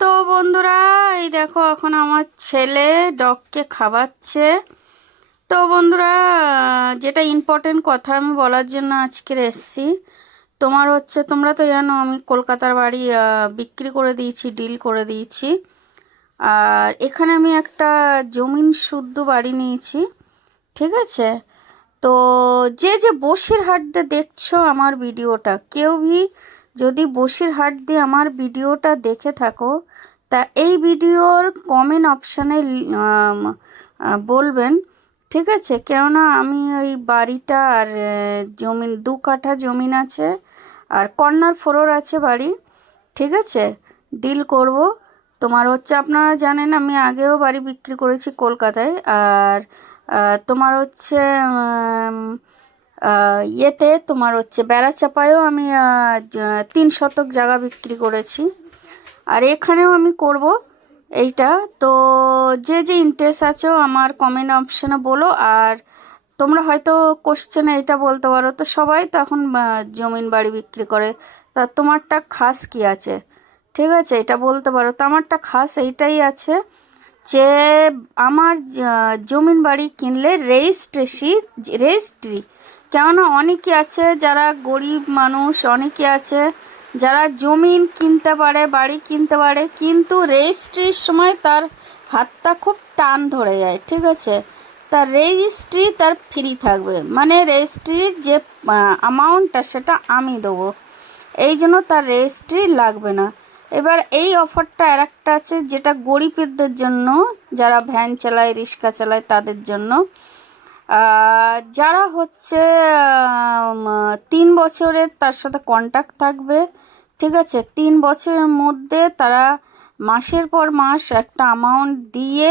তো বন্ধুরা, এই দেখো এখন আমার ছেলে ডগকে খাওয়াচ্ছে। তো বন্ধুরা, যেটা ইম্পর্টেন্ট কথা আমি বলার জন্য আজকের এসছি। তোমরা তো জানো আমি কলকাতার বাড়ি বিক্রি করে দিয়েছি, ডিল করে দিয়েছি। আর এখানে আমি একটা জমিন শুদ্ধ বাড়ি নিয়েছি, ঠিক আছে? তো যে যে বসিরহাট দিয়ে দেখছো আমার ভিডিওটা, কেউ ভি যদি বসিরহাট দিয়ে আমার ভিডিওটা দেখে থাকো, তা এই ভিডিওর কমেন্ট অপশানে বলবেন, ঠিক আছে? কেননা আমি ওই বাড়িটা আর জমিন 2 কাঠা জমিন আছে, আর কর্নার ফ্লোর আছে বাড়ি, ঠিক আছে? ডিল করব। আপনারা জানেন আমি আগেও বাড়ি বিক্রি করেছি কলকাতায়। আর বেড়াচাপায়ও আমি 3 শতক জায়গা বিক্রি করেছি। আর এখানেও আমি করব এইটা। তো যে যে ইন্টারেস্ট আছো আমার কমেন্ট অপশানে বলো। আর তোমরা হয়তো কোশ্চেনে এটা বলতে পারো, তো সবাই তো এখন জমিন বাড়ি বিক্রি করে, তা তোমারটা খাস কি আছে? ঠিক আছে, এটা বলতে পারো। তো আমারটা খাস এইটাই আছে যে আমার জমিন বাড়ি কিনলে রেজিস্ট্রি। কেননা অনেকে আছে যারা গরিব মানুষ, অনেকে আছে যারা জমিন কিনতে পারে, বাড়ি কিনতে পারে, কিন্তু রেজিস্ট্রির সময় তার হাতটা খুব টান ধরে যায়, ঠিক আছে? তার রেজিস্ট্রি তার ফ্রি থাকবে, মানে রেজিস্ট্রির যে অ্যামাউন্টটা সেটা আমি দেবো, এই জন্য তার রেজিস্ট্রি লাগবে না। এবার এই অফারটা আর একটা আছে যেটা গরিবদের জন্য, যারা ভ্যান চালায়, রিক্সা চালায়, তাদের জন্য। যারা হচ্ছে 3 বছরের তার সাথে কন্ট্যাক্ট থাকবে, ঠিক আছে? 3 বছরের মধ্যে তারা মাসের পর মাস একটা অ্যামাউন্ট দিয়ে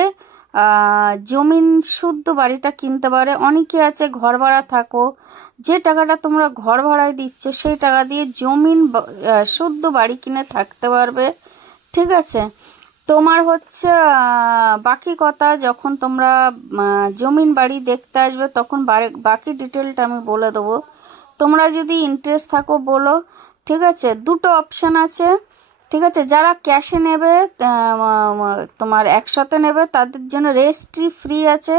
জমিন শুদ্ধ বাড়িটা কিনতে পারে। অনেকে আছে ঘর ভাড়া থাকো, যে টাকাটা তোমরা ঘর ভাড়ায় দিচ্ছ সেই টাকা দিয়ে জমিন শুদ্ধ বাড়ি কিনে থাকতে পারবে, ঠিক আছে? তোমার হচ্ছে বাকি কথা যখন তোমরা জমিন বাড়ি দেখতে আসবে তখন বাকি ডিটেলটা আমি বলে দেবো। তোমরা যদি ইন্টারেস্ট থাকো বলো, ঠিক আছে? 2টো অপশান আছে, ঠিক আছে? যারা ক্যাশে নেবে, তোমার একসাথে নেবে, তাদের জন্য রেজিস্ট্রি ফ্রি আছে।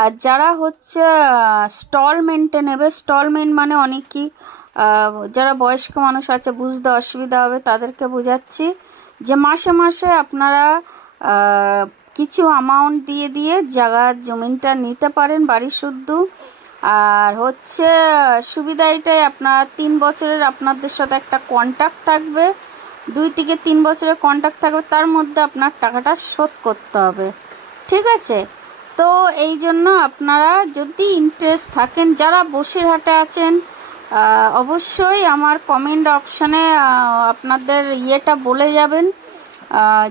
আর যারা হচ্ছে স্টলমেন্টে নেবে, স্টলমেন্ট মানে অনেকই যারা বয়স্ক মানুষ আছে বুঝতে অসুবিধা হবে, তাদেরকে বোঝাচ্ছি যে মাসে মাসে আপনারা কিছু অ্যামাউন্ট দিয়ে দিয়ে জায়গার জমিনটা নিতে পারেন বাড়ি শুদ্ধ। আর হচ্ছে সুবিধা এটাই, আপনার 3 বছরের আপনাদের সাথে একটা কন্ট্যাক্ট থাকবে, 2 থেকে 3 বছরের কন্ট্যাক্ট থাকবে, তার মধ্যে আপনার টাকাটা শোধ করতে হবে, ঠিক আছে? তো এই জন্য আপনারা যদি ইন্টারেস্ট থাকেন, যারা বসিরহাটে আছেন, অবশ্যই আমার কমেন্ট অপশানে আপনাদের ইয়েটা বলে যাবেন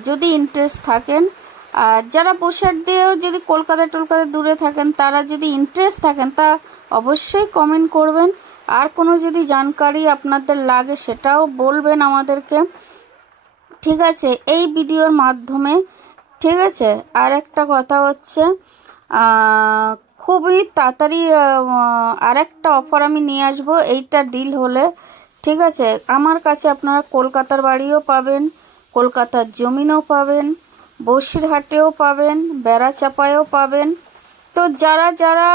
যদি ইন্টারেস্ট থাকেন। আর যারা বসিরহাট দিয়েও যদি কলকাতা দূরে থাকেন, তারা যদি ইন্টারেস্ট থাকেন তা অবশ্যই কমেন্ট করবেন। আর কোনো যদি জানকারি আপনাদের লাগে সেটাও বলবেন আমাদেরকে, ঠিক আছে? এই ভিডিওর মাধ্যমে, ঠিক আছে? আর একটা কথা হচ্ছে খুবই তাড়াতাড়ি আর একটা অফার আমি নিয়ে আসবো এইটা ডিল হলে, ঠিক আছে? আমার কাছে আপনারা কলকাতার বাড়িও পাবেন, কলকাতার জমিনও পাবেন, বসিরহাটেও পাবেন, বেড়াচাপায়ও পাবেন। তো যারা যারা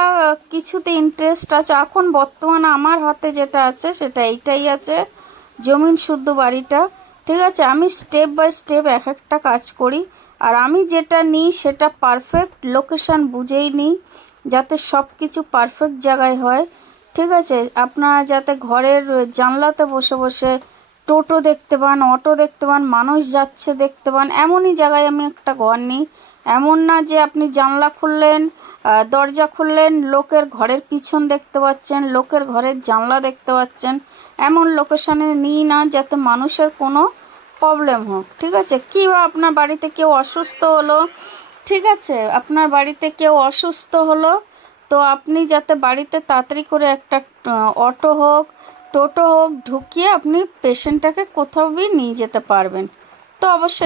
কিছুতে ইন্টারেস্ট আছে, এখন বর্তমানে আমার হাতে যেটা আছে সেটা এইটাই আছে, জমিন শুদ্ধ বাড়িটা, ঠিক আছে? আমি স্টেপ বাই স্টেপ এক একটা কাজ করি। আর আমি যেটা নিই সেটা পারফেক্ট লোকেশান বুঝেই নিই, যাতে সব কিছু পারফেক্ট জায়গায় হয়, ঠিক আছে? আপনারা যাতে ঘরের জানলাতে বসে বসে টোটো দেখতে পান, অটো দেখতে পান, মানুষ যাচ্ছে দেখতে পান, এমনই জায়গায় আমি একটা ঘর নিই। এমন না যে আপনি জানলা খুললেন, দরজা খুললেন, লোকের ঘরের পিছন দেখতে পাচ্ছেন, লোকের ঘরের জানলা দেখতে পাচ্ছেন, এমন লোকেশানে নিই না যাতে মানুষের কোনো প্রবলেম হোক, ঠিক আছে? কী বা আপনার বাড়িতে কেউ অসুস্থ হলো, ঠিক আছে? আপনার বাড়িতে কেউ অসুস্থ হলো, তো আপনি যাতে বাড়িতে তাড়াতাড়ি করে একটা অটো হোক, টোটো হোক ঢুকিয়ে আপনি পেশেন্টটাকে কোথাও নিয়ে যেতে পারবেন, তো অবশ্যই